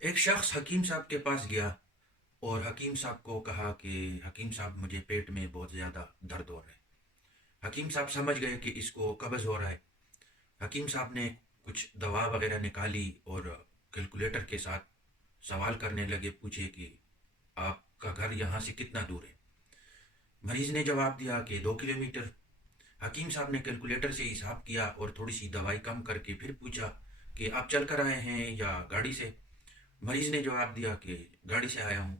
ایک شخص حکیم صاحب کے پاس گیا اور حکیم صاحب کو کہا کہ حکیم صاحب مجھے پیٹ میں بہت زیادہ درد ہو رہا ہے۔ حکیم صاحب سمجھ گئے کہ اس کو قبض ہو رہا ہے۔ حکیم صاحب نے کچھ دوا وغیرہ نکالی اور کیلکولیٹر کے ساتھ سوال کرنے لگے، پوچھے کہ آپ کا گھر یہاں سے کتنا دور ہے؟ مریض نے جواب دیا کہ 2 کلومیٹر۔ حکیم صاحب نے کیلکولیٹر سے حساب کیا اور تھوڑی سی دوائی کم کر کے پھر پوچھا کہ آپ چل کر آئے ہیں یا گاڑی سے؟ مریض نے جواب دیا کہ گاڑی سے آیا ہوں۔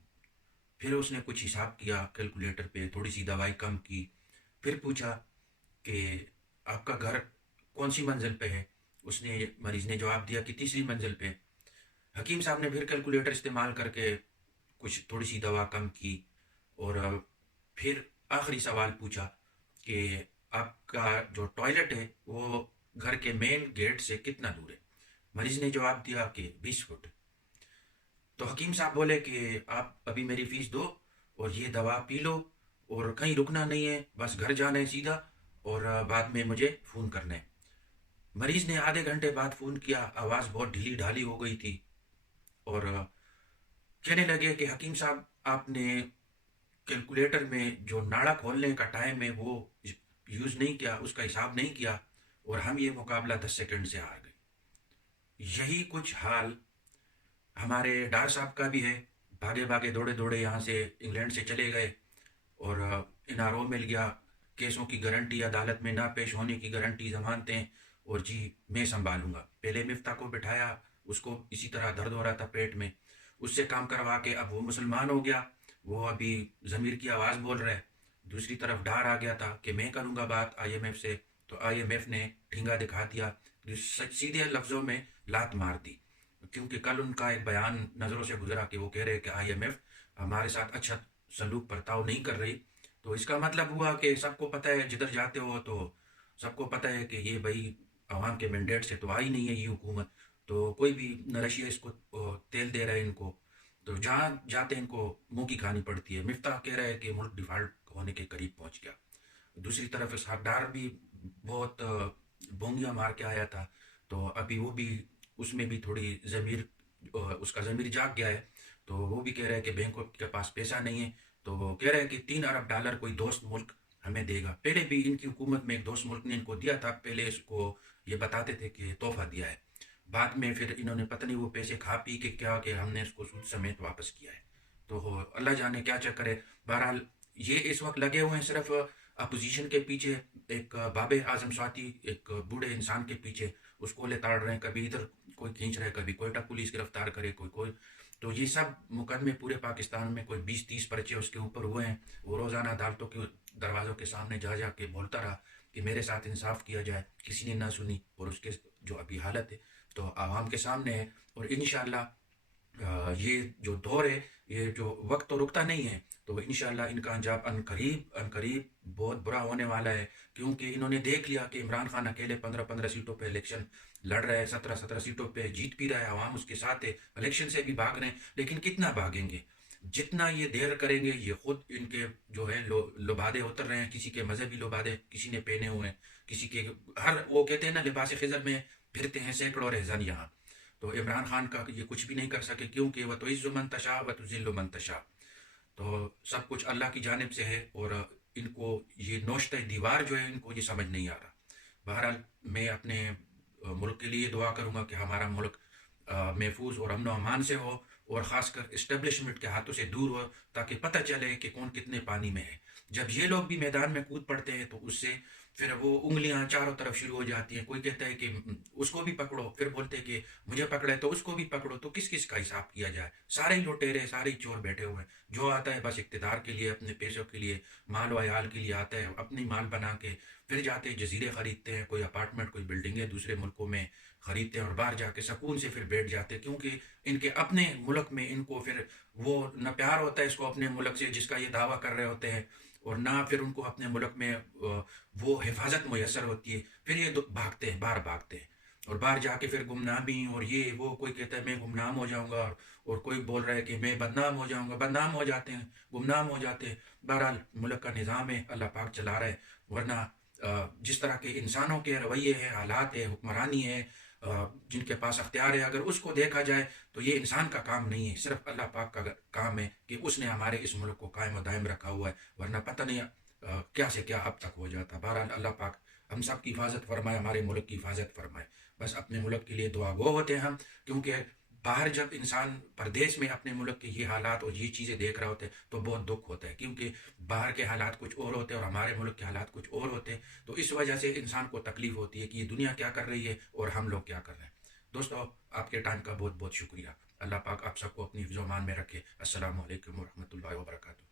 پھر اس نے کچھ حساب کیا کیلکولیٹر پہ، تھوڑی سی دوائی کم کی، پھر پوچھا کہ آپ کا گھر کون سی منزل پہ ہے؟ مریض نے جواب دیا کہ تیسری منزل پہ۔ حکیم صاحب نے پھر کیلکولیٹر استعمال کر کے کچھ تھوڑی سی دوا کم کی اور پھر آخری سوال پوچھا کہ آپ کا جو ٹوائلٹ ہے وہ گھر کے مین گیٹ سے کتنا دور ہے؟ مریض نے جواب دیا کہ 20 فٹ۔ تو حکیم صاحب بولے کہ آپ ابھی میری فیس دو اور یہ دوا پی لو اور کہیں رکنا نہیں ہے، بس گھر جانا ہے سیدھا، اور بعد میں مجھے فون کرنا ہے۔ مریض نے آدھے گھنٹے بعد فون کیا، آواز بہت ڈھیلی ڈھالی ہو گئی تھی، اور کہنے لگے کہ حکیم صاحب آپ نے کیلکولیٹر میں جو ناڑا کھولنے کا ٹائم ہے وہ یوز نہیں کیا، اس کا حساب نہیں کیا، اور ہم یہ مقابلہ 10 سیکنڈ سے ہار گئے۔ یہی کچھ حال ہمارے ڈار صاحب کا بھی ہے۔ بھاگے بھاگے دوڑے دوڑے یہاں سے انگلینڈ سے چلے گئے اور این آر او مل گیا، کیسوں کی گارنٹی، عدالت میں نہ پیش ہونے کی گارنٹی، ضمانتیں، اور جی میں سنبھالوں گا۔ پہلے مفتاح کو بٹھایا، اس کو اسی طرح درد ہو رہا تھا پیٹ میں، اس سے کام کروا کے اب وہ مسلمان ہو گیا، وہ ابھی ضمیر کی آواز بول رہا ہے۔ دوسری طرف ڈار آ گیا تھا کہ میں کروں گا بات آئی ایم ایف سے، تو آئی ایم ایف نے ٹھینگا دکھا دیا، سیدھے لفظوں میں لات مار دی، کیونکہ کل ان کا ایک بیان نظروں سے گزرا کہ وہ کہہ رہے کہ آئی ایم ایف ہمارے ساتھ اچھا سلوک برتاؤ نہیں کر رہی۔ تو اس کا مطلب ہوا کہ سب کو پتہ ہے، جدھر جاتے ہو تو سب کو پتہ ہے کہ یہ بھائی عوام کے مینڈیٹ سے تو آئی نہیں ہے یہ حکومت، تو کوئی بھی نہ رشیا اس کو تیل دے رہا ہے ان کو، تو جہاں جاتے ہیں ان کو منہ کی کھانی پڑتی ہے۔ مفتاح کہہ رہا ہے کہ ملک ڈیفالٹ ہونے کے قریب پہنچ گیا۔ دوسری طرف اس حقدار بھی بہت بونگیاں مار کے آیا تھا، تو ابھی وہ بھی اس میں بھی تھوڑی ضمیر، اس کا ضمیر جاگ گیا ہے، تو وہ بھی کہہ رہا ہے کہ بینکوں کے پاس پیسہ نہیں ہے، تو وہ کہہ رہے ہیں کہ $3 ارب کوئی دوست ملک ہمیں دے گا۔ پہلے بھی ان کی حکومت میں ایک دوست ملک نے ان کو دیا تھا، پہلے اس کو یہ بتاتے تھے کہ تحفہ دیا ہے، بعد میں پھر انہوں نے پتہ نہیں وہ پیسے کھا پی کے کیا کہ ہم نے اس کو سود سمیت واپس کیا ہے، تو اللہ جانے کیا چکر ہے۔ بہرحال یہ اس وقت لگے ہوئے ہیں صرف اپوزیشن کے پیچھے، ایک باب اعظم سواتی، ایک بوڑھے انسان کے پیچھے، اس کو لے تاڑ رہے ہیں، کبھی ادھر کوئی کھینچ رہا ہے، کبھی کوئٹہ پولیس گرفتار کرے، کوئی، تو یہ سب مقدمے پورے پاکستان میں کوئی 20-30 پرچے اس کے اوپر ہوئے ہیں۔ وہ روزانہ عدالتوں کے دروازوں کے سامنے جا جا کے بولتا رہا کہ میرے ساتھ انصاف کیا جائے، کسی نے نہ سنی، اور اس کے جو ابھی حالت ہے تو عوام کے سامنے ہے، اور انشاءاللہ یہ جو دور ہے، یہ جو وقت تو رکتا نہیں ہے، تو انشاءاللہ ان کا انجام ان قریب بہت برا ہونے والا ہے، کیونکہ انہوں نے دیکھ لیا کہ عمران خان اکیلے 15 سیٹوں پہ الیکشن لڑ رہا ہے، 17 سیٹوں پہ جیت بھی رہا ہے، عوام اس کے ساتھ ہے، الیکشن سے بھی بھاگ رہے ہیں، لیکن کتنا بھاگیں گے؟ جتنا یہ دیر کریں گے، یہ خود ان کے جو ہے لبادے اتر رہے ہیں، کسی کے مذہبی لبادے کسی نے پہنے ہوئے ہیں، کسی کے وہ کہتے ہیں نا لباس خضر میں پھرتے ہیں سینکڑوں رہزن یہاں، تو عمران خان کا یہ کچھ بھی نہیں کر سکے، کیونکہ وہ تو عز من تشاء و تذل من تشاء، تو سب کچھ اللہ کی جانب سے ہے، اور ان کو یہ نوشتہ دیوار جو ہے ان کو یہ سمجھ نہیں آ رہا۔ بہرحال میں اپنے ملک کے لیے دعا کروں گا کہ ہمارا ملک محفوظ اور امن و امان سے ہو، اور خاص کر اسٹیبلشمنٹ کے ہاتھوں سے دور ہو، تاکہ پتہ چلے کہ کون کتنے پانی میں ہے۔ جب یہ لوگ بھی میدان میں کود پڑتے ہیں تو اس سے پھر وہ انگلیاں چاروں طرف شروع ہو جاتی ہیں، کوئی کہتا ہے کہ اس کو بھی پکڑو، پھر بولتے ہیں کہ مجھے پکڑے تو اس کو بھی پکڑو، تو کس کس کا حساب کیا جائے؟ سارے ہی لٹیرے، سارے ہی چور بیٹھے ہوئے ہیں، جو آتا ہے بس اقتدار کے لیے، اپنے پیسوں کے لیے، مال و عیال کے لیے آتا ہے، اپنی مال بنا کے پھر جاتے ہیں جزیرے خریدتے ہیں، کوئی اپارٹمنٹ، کوئی بلڈنگیں دوسرے ملکوں میں خریدتے ہیں، اور باہر جا کے سکون سے پھر بیٹھ جاتے ہیں، کیونکہ ان کے اپنے ملک میں ان کو پھر وہ نہ پیار ہوتا ہے اس کو اپنے ملک سے جس کا یہ دعویٰ کر رہے ہوتے ہیں، اور نہ پھر ان کو اپنے ملک میں وہ حفاظت میسر ہوتی ہے، پھر یہ بھاگتے ہیں، باہر بھاگتے ہیں، اور باہر جا کے پھر گمنامی اور یہ وہ، کوئی کہتا ہے میں گمنام ہو جاؤں گا، اور کوئی بول رہا ہے کہ میں بدنام ہو جاؤں گا، بدنام ہو جاتے ہیں، گمنام ہو جاتے ہیں۔ بہرحال ملک کا نظام ہے، اللہ پاک چلا رہا ہے، ورنہ جس طرح کے انسانوں کے رویے ہیں، حالات ہے، حکمرانی ہے، جن کے پاس اختیار ہے، اگر اس کو دیکھا جائے تو یہ انسان کا کام نہیں ہے، صرف اللہ پاک کا کام ہے کہ اس نے ہمارے اس ملک کو قائم و دائم رکھا ہوا ہے، ورنہ پتہ نہیں کیا سے کیا اب تک ہو جاتا۔ بہرحال اللہ پاک ہم سب کی حفاظت فرمائے، ہمارے ملک کی حفاظت فرمائے۔ بس اپنے ملک کے لیے دعا گو ہوتے ہیں ہم، کیونکہ باہر جب انسان پردیس میں اپنے ملک کے یہ حالات اور یہ چیزیں دیکھ رہا ہوتے ہیں تو بہت دکھ ہوتا ہے، کیونکہ باہر کے حالات کچھ اور ہوتے ہیں اور ہمارے ملک کے حالات کچھ اور ہوتے ہیں، تو اس وجہ سے انسان کو تکلیف ہوتی ہے کہ یہ دنیا کیا کر رہی ہے اور ہم لوگ کیا کر رہے ہیں۔ دوستو، آپ کے ٹائم کا بہت بہت شکریہ۔ اللہ پاک آپ سب کو اپنی حفظ و امان میں رکھے۔ السلام علیکم ورحمۃ اللہ وبرکاتہ۔